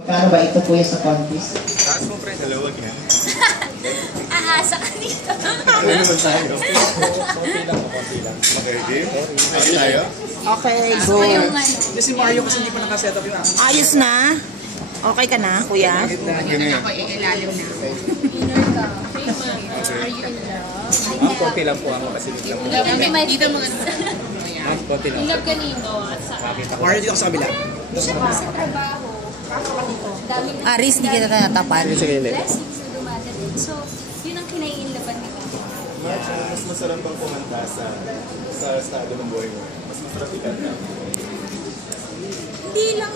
Magkano ba ito kuya sa contest? Taas mo pre, dalawag yan. Aasa ka dito. Ano naman tayo? Konti lang. Okay, game? Okay tayo? Okay, Gusto go. ko yung ano. Si Mario kasi hindi pa nakaset up yung Ayos na? Okay ka na, kuya? Ganyan. Ako ilalim na. Inner ka. Are you in love? Konti lang po ang makasilip lang. Dito mo Konti lang. In love kanino at sa Mario dito sa kabila. Siyempre sa trabaho. Daming Aris, di kita natatapan. blessings na dumadating. So, yun ang kinaiinlaban nila. March, mas masarap bang kumanta sa estado ng buhay mo? Mas masarap ikanta? Hindi lang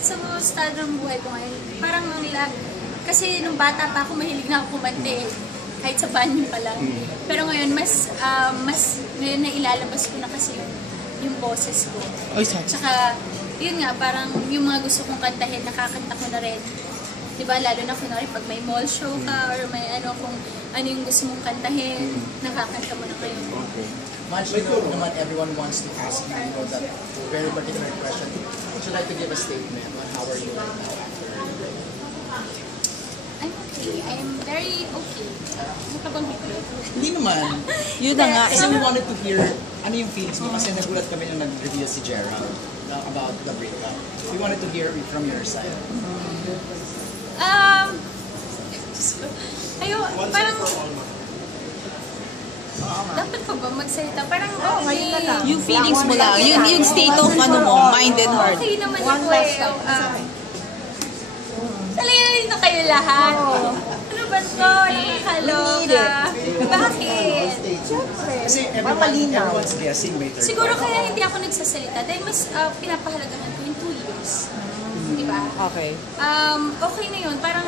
sa mga estado ng buhay ko ngayon. Parang kasi nung bata pa ako, mahilig na ako kumante. Kahit sa banyo pa lang. Pero ngayon, mas ngayon na ilalabas ko na kasi yung boses ko. Tsaka, yun nga, parang yung mga gusto kong kantahin, nakakanta ko na rin. Diba, lalo na kunwari pag may mall show ka or may ano, kung ano yung gusto mong kantahin, nakakanta mo na kayo. Much, you know, naman everyone wants to ask you, you know, that very particular question. Would you like to give a statement on how are you right now after? I'm okay. I'm very okay. Ano ka bang higit? Hindi naman. Yun na nga. Kasi we wanted to hear ano yung feelings mo kasi nagulat kami nung nag-reveal si Gerald about the breakup. We wanted to hear it from your side. Parang dapat pa ba magsalita? Parang Yung feelings mo lang. Yung state of ano mo, mind and heart. okay naman ako eh. Talaga na kayo lahat. Ano ba ito? Nakakaloka. Bakit? Kasi everyone's guessing may third Siguro kaya hindi ako nagsasalita dahil mas pinapahalagahan ko yung 2 years. Diba? Okay. Okay na yun. Parang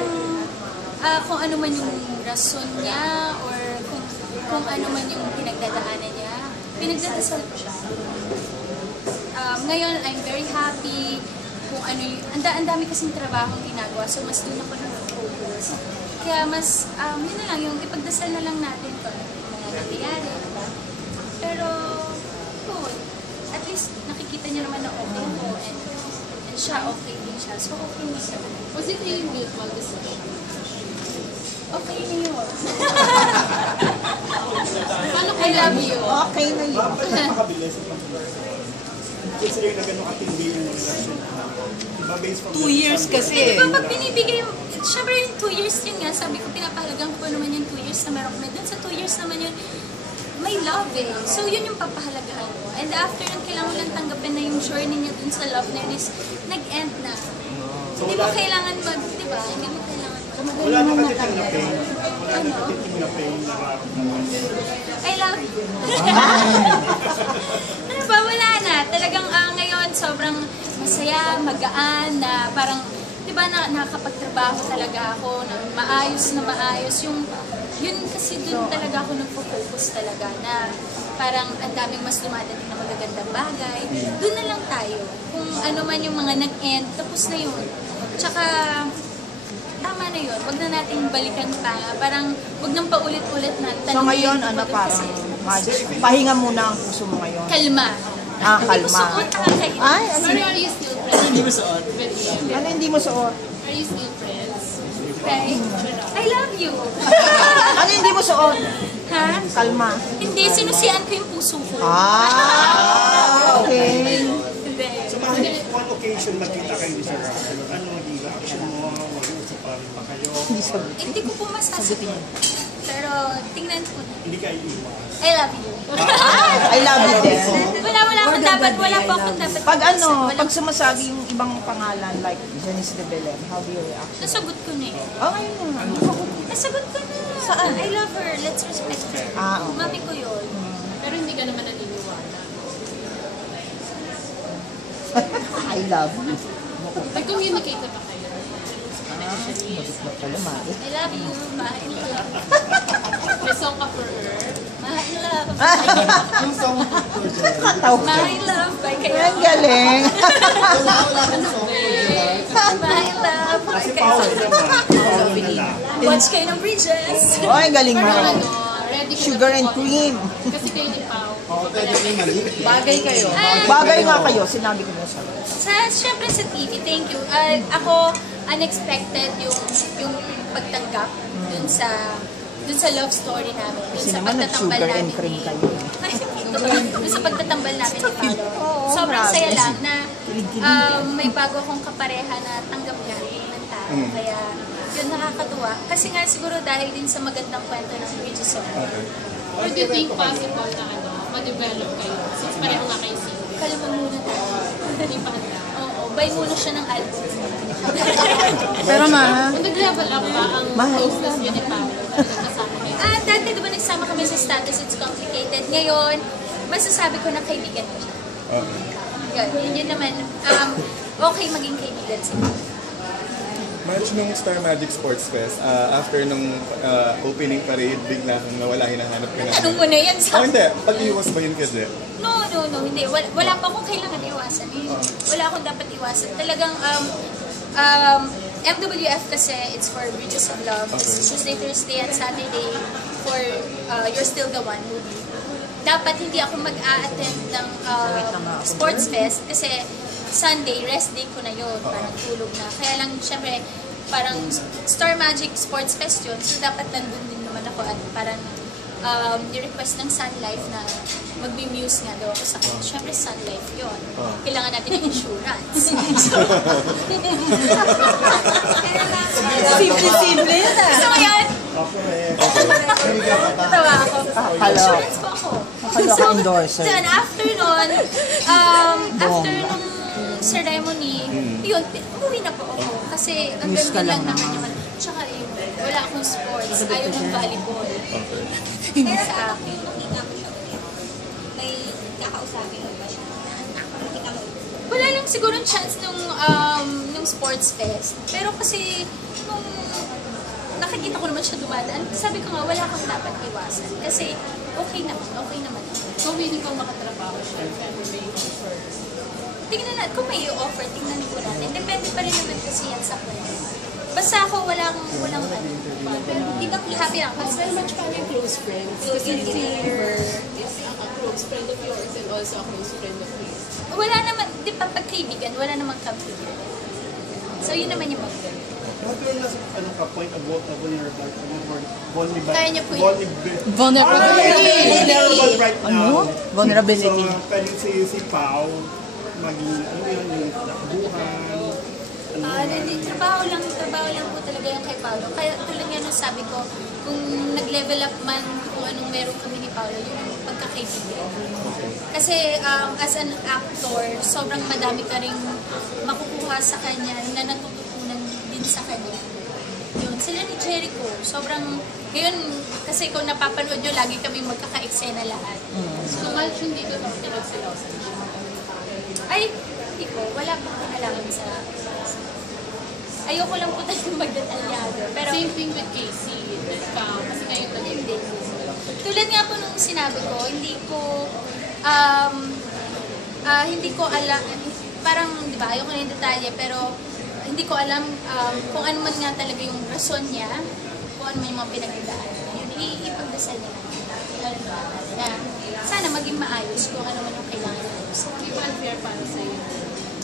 kung ano man yung rason niya or kung ano man yung pinagdadaanan niya, pinagdadasal ko siya. Ngayon, I'm very happy kung ano yung, ang dami kasing trabaho ginagawa, so mas doon ako nag-focus. Kaya mas, yun na lang, yung ipagdasal na lang natin kung mga nangyayari, diba? Pero, good. At least, nakikita niya naman na okay ko, and siya, okay din siya. So, okay na siya. Was it a mutual decision? Okay na yun. Paano I love you. Okay na yun. Makabilis ang consider na gano'ng katindi yung relasyon na diba based from 2 years kasi. Di ba pag binibigay, syempre yung 2 years yun nga, sabi ko pinapahalagan ko naman yung 2 years na meron ko. Doon sa 2 years naman yun, may love eh. So yun yung papahalagahan ko. And after nun, kailangan ko lang tanggapin na yung journey niya dun sa love na yun is nag-end na. Hindi mo kailangan di ba? Hindi mo kailangan wala nang katiting na pain. Wala nang katiting na pain na nararamdaman. I love you. Ano ba? Wala na. Talagang ngayon, sobrang masaya, magaan, na parang, di ba, nakakapagtrabaho talaga ako, na maayos. Yun kasi dun talaga ako nagpo-focus talaga, na parang ang daming mas dumadating na magagandang bagay. Dun na lang tayo. Kung ano man yung mga nag-end, tapos na yun. Tsaka, tama na yun. Huwag na natin balikan pa. Parang, huwag nang paulit-ulit na. So ngayon, ano parang, pahinga muna ang puso mo ngayon. Kalma. Kalma. Hindi ko suot, nakakain. Ay, Sorry, are you still friends? Hindi mo suot. ano hindi mo suot? Are you still friends? Okay. I love you. Ano hindi mo suot? Ha? Kalma. Hindi, sinusian ko yung puso ko. Okay. Hindi. So bakit one occasion magkita kayo ni Sir Russell? Ano naging reaction mo? Mag-uusap pa rin ba kayo? Hindi ko po masasagot. Pero tingnan ko na. Hindi kayo iwan. I love you. I love you din. Wala akong dapat, wala po akong dapat. Pag sumasabi yung ibang pangalan like Janice de Belen, how do you react? Nasagot ko na eh. Okay na. Nasagot ko na. Saan? I love her. Let's respect her. Okay. Mami ko yun. Pero hindi ka naman naniniwala. I love you. Nag-communicate na ba kayo? I love you. Mahal love. May song ka for her? Mahal love. Yung song Kataw ka. Mahal love. Bye kayo. Ang galing. Mahal love. Bye kasi kayo. power naman. Watch kayo ng Bridges. Ay, galing mo. Ano, ready ka Sugar na and po. cream. Kasi kayo ni Pao. Bagay kayo. Bagay nga kayo. Sinabi ko na sa Siyempre sa TV, thank you. Ako, unexpected yung pagtanggap dun sa love story namin. Dun Kasi sa naman pagtatambal nag-sugar and namin cream ni... kayo. Dun sa pagtatambal namin ni Paolo. Oo, Sobrang grabe. saya lang na Kilig-kilig. may bago akong kapareha na tanggap niya ng tao. Kaya yun nakakatuwa. Kasi nga siguro dahil din sa magandang kwento ng Bridges of Love. Or do you think possible na ma-develop kayo? Since pareho nga kayo single. Kalma muna tayo. Hindi pa handa. Oo, buy muna siya ng album. Pero ma, Kung nag-level up ba ang closeness niyo ni Paolo? Kasama kayo? Dati diba nagsama kami sa Status It's Complicated. Ngayon, masasabi ko na kaibigan ko siya. Yun naman. Okay maging kaibigan sila. March nung Star Magic Sports Fest, after nung opening parade, bigla kang nawala, hinahanap ka na. Anong mo na yan sa... Hindi. Pag-iwas ba yun kasi? No, hindi. Wala pa akong kailangan iwasan. Wala akong dapat iwasan. Talagang, MWF kasi, it's for Bridges of Love. It's Tuesday, Thursday, and Saturday for You're Still the One movie. Dapat hindi ako mag-a-attend ng sports fest kasi Sunday, rest day ko na yun. Parang tulog na. Kaya lang, syempre, parang Star Magic Sports Fest yun. So, dapat nandun din naman ako at parang ni-request ng Sun Life na magbi-muse nga daw ako sa kanya. Syempre, Sun Life yun. Kailangan natin ng insurance. simple na. So, ngayon, natawa ako. Insurance po ako. Nakaloka-endorser. Then, after nun, after nung ceremony, yun, umuwi na po ako. Kasi ang Miss ka ganda lang lang naman naman. yun. Tsaka yun, wala akong sports. Ayaw ng volleyball. Hindi sa akin. May kakausapin mo ba siya? Wala lang siguro chance nung sports fest. Pero kasi, nung nakikita ko naman siya dumadaan, sabi ko nga, wala akong dapat iwasan. Kasi, okay naman. Kung willing kang makatrabaho siya, pero may offer. Tingnan natin, kung may offer, tingnan po natin. Depende pa rin naman kasi yan sa plan. Basta ako, walang ano. Pero Di ba happy ako? as very much parang close friends. Kasi si River is a close friend of yours and also a close friend of his. Wala naman, di ba pagkaibigan, wala namang kapigan. So yun naman yung maganda. Natural na sa point of vulnerable. Kaya niyo po yun. Vulnerable right now. Vulnerability. So, pwedeng si Pao, maging, yung takbuhan. Trabaho lang po talaga yung kay Paolo. Kaya tulad nga nung sabi ko, kung nag-level up man kung anong meron kami ni Paolo, yun yung pagkakaibigan. Kasi as an actor, sobrang madami ka rin makukuha sa kanya na natututunan din sa kanya. Yun, sila ni Jericho, sobrang, ngayon, kasi kung napapanood nyo, lagi kami magkaka-eksena lahat. So, Malch, hindi ko pinagsilosan siya. Ay, hindi ko, wala pang kinalaman sa... Ayoko lang po talagang magdetalyado. Pero, Same thing with Casey. Kasi kayo hindi. Tulad nga po nung sinabi ko, hindi ko alam, parang, di ba, ayoko na yung detalye, pero hindi ko alam kung ano man nga talaga yung rason niya, kung ano man yung mga pinagdadaanan. Yun, ipagdasal niya lang. Na sana maging maayos kung ano man yung kailangan ayos. Hindi ba unfair para sa'yo?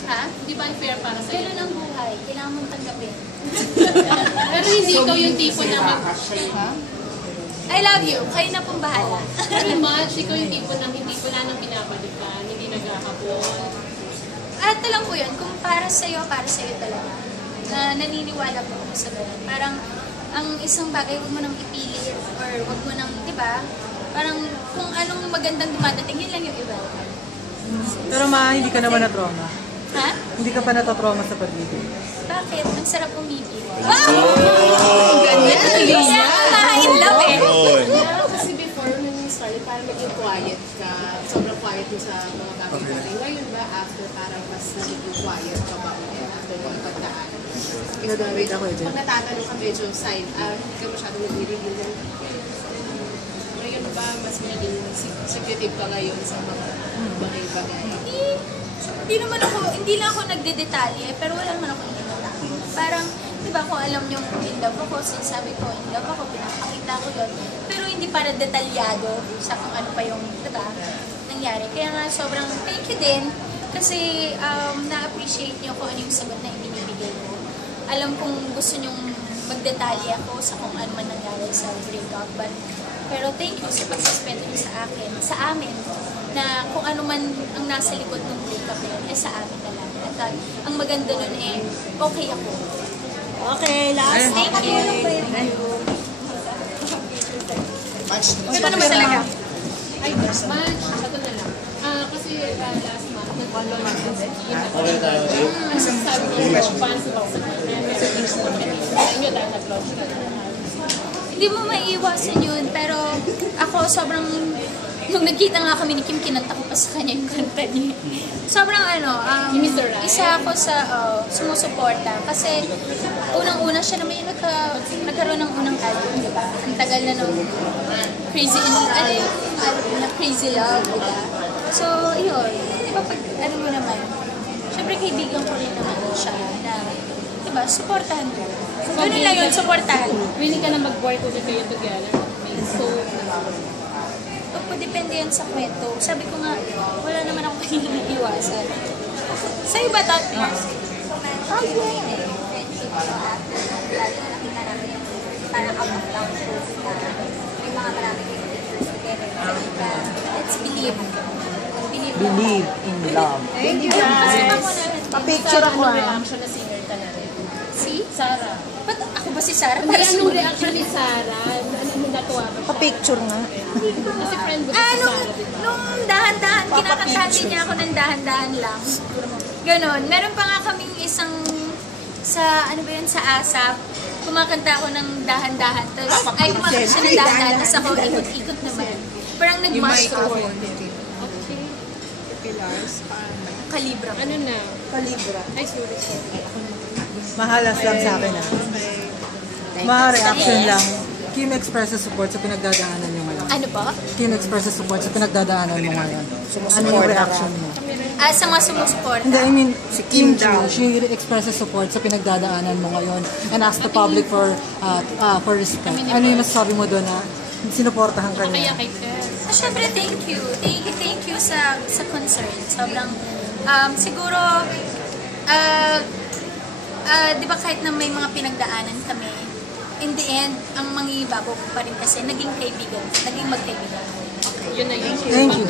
Ha? Hindi ba unfair para sa'yo? Ganun ang buhay. Kailangan mong tanggapin. Pero hindi ikaw yung tipo na I love you. Kayo na pong bahala. Pero Malch, ikaw yung tipo na hindi wala nang pinapalitan, hindi nagkakapon. At lang po yun, kung para sa'yo talaga. Naniniwala po ako sa ganun. Parang, ang isang bagay, huwag mo nang ipilit, or huwag mo nang, di ba? Parang, kung anong magandang dumadating, yun lang yung i-welcome. Pero ma, hindi ka naman na-trauma. Ha? Hindi ka pa natatrauma sa pag-ibig. Bakit? Ang sarap umibig. Ganyan! Kaya love eh. Kasi before, when you started, parang maging quiet ka. Sobrang quiet mo sa mga bagay-bagay. Ngayon ba, after parang mas naging quiet ka ba ulit after mga pagdaan? Wait ako dyan. Pag natatanong ka medyo sign, hindi ka masyadong nag-reveal. Ngayon ba, mas maging secretive ka ngayon sa mga bagay-bagay? Hindi lang ako nagdedetalye, pero wala naman ako inilalaki. Parang, di ba kung alam niyo in love ako, sinasabi ko in love ako, pinapakita ko yun. Pero hindi para detalyado sa kung ano pa yung, di ba, nangyari. Kaya nga sobrang thank you din, kasi na-appreciate niyo kung ano yung sagot na ibinibigay ko. alam kong gusto nyong magdetalye ako sa kung ano man nangyari sa breakup. Pero thank you sa pagsuspeto niyo sa amin, na kung ano man ang nasa likod ng breakup na yun, sa amin na lang. At ang maganda nun okay ako. Okay, last. Thank you. Match Ito naman talaga. Ay, Match, ito na lang. Kasi last month, nag-follow lang din ang sasabi ko yung fans ko sa inyo dahil nag-launch ka. Hindi mo maiiwasan yun, pero ako sobrang, nung nagkita nga kami ni Kim, kinanta ko pa sa kanya yung kanta niya. Sobrang isa ako sa sumusuporta. Kasi unang-una siya naman yung nagkaroon ng unang album, di ba? Ang tagal na nung Crazy na Crazy Love, di ba? So, yun. Di ba pag, mo naman, syempre kaibigan ko rin naman siya na, di ba, supportahan mo. So, ganun lang yun, supportahan. Willing ka na mag-work ulit kayo together. So, Depende yan sa kwento. Sabi ko nga, wala naman ako pinag-iwasan. Sa'yo ba, Tot? Parang out of town shows na may mga marami kayong pictures together. Let's believe. Believe in love. Thank you, Kasi guys. pa muna. Pa-picture ako anong ah. reaction na singer ka na rin? Si? Sarah. Ba't ako ba si Sarah? Hindi, Para anong sumunod. reaction ni Sarah? Ano natuwa ba siya? Pa-picture nga. Kasi friend mo si Sarah, di ba? Nung dahan-dahan, kinakantahan niya ako ng dahan-dahan lang. Ganon. Meron pa nga kaming isang ano ba yun, sa ASAP. Kumakanta ako ng dahan-dahan. Kumakanta siya ng dahan-dahan. Tapos ako ikot-ikot naman. Parang nag-mushroom. Okay. Kalibra. Ano na? Kalibra. Ay, sorry. Mahalas lang sa akin reaction lang. Kim expresses support sa pinagdadaanan niyo ngayon. Ano ba? Kim expresses support sa pinagdadaanan mo ngayon. Ano yung reaction mo? Sa mga sumusuporta. Hindi, I mean, si Kim Chu, she expresses support sa pinagdadaanan mo ngayon and asks the public for respect. Ano yung masasabi mo doon na sinuportahan ka niya? Kaya kay Tess. Siyempre, thank you. Thank you sa concern. Sobrang, siguro, di ba kahit na may mga pinagdaanan kami, in the end, ang mangibabaw ko pa rin kasi naging magkaibigan. Yun na yun. Thank you.